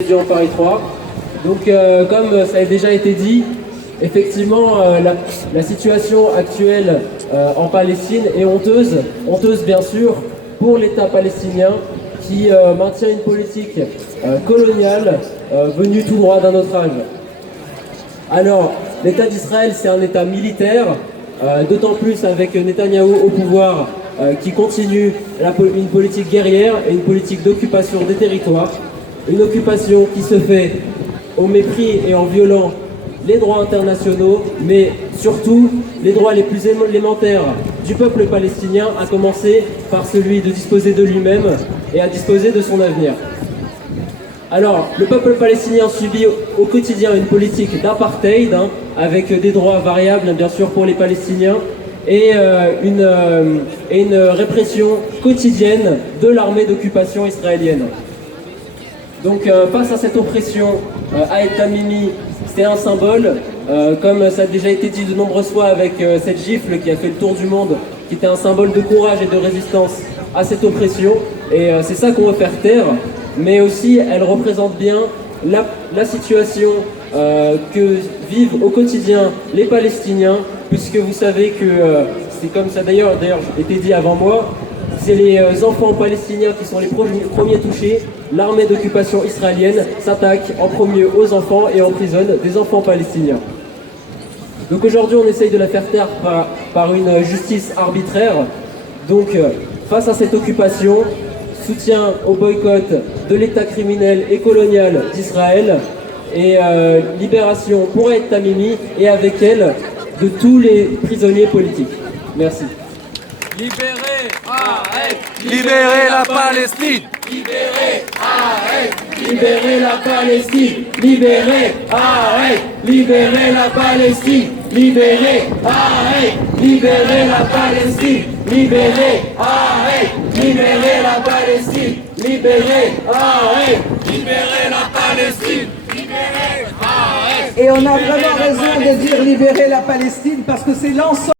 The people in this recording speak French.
En Paris 3. Donc comme ça a déjà été dit, effectivement la situation actuelle en Palestine est honteuse bien sûr pour l'État palestinien qui maintient une politique coloniale venue tout droit d'un autre âge. Alors l'État d'Israël, c'est un État militaire, d'autant plus avec Netanyahou au pouvoir qui continue une politique guerrière et une politique d'occupation des territoires. Une occupation qui se fait au mépris et en violant les droits internationaux, mais surtout les droits les plus élémentaires du peuple palestinien, à commencer par celui de disposer de lui-même et à disposer de son avenir. Alors, le peuple palestinien subit au quotidien une politique d'apartheid, avec des droits variables, bien sûr, pour les Palestiniens, et une répression quotidienne de l'armée d'occupation israélienne. Donc face à cette oppression, Aed Tamimi, c'était un symbole, comme ça a déjà été dit de nombreuses fois avec cette gifle qui a fait le tour du monde, qui était un symbole de courage et de résistance à cette oppression. Et c'est ça qu'on veut faire taire, mais aussi elle représente bien la situation que vivent au quotidien les Palestiniens, puisque vous savez que, c'est comme ça d'ailleurs été dit avant moi, c'est les enfants palestiniens qui sont les premiers touchés. L'armée d'occupation israélienne s'attaque en premier aux enfants et emprisonne des enfants palestiniens. Donc aujourd'hui, on essaye de la faire taire par une justice arbitraire. Donc face à cette occupation, soutien au boycott de l'État criminel et colonial d'Israël et libération pour Aed Tamimi et avec elle de tous les prisonniers politiques. Merci. Libérez Aed! Libérez la Palestine! Libérez Aed! Libérez la Palestine! Libérez Aed! Libérez la Palestine! Libérez Aed! Libérez la Palestine! Libérez Aed! Libérez la Palestine! Libérez Aed! Libérez la Palestine! Libérez Aed! Et on a vraiment raison de dire libérer la Palestine parce que c'est l'ensemble.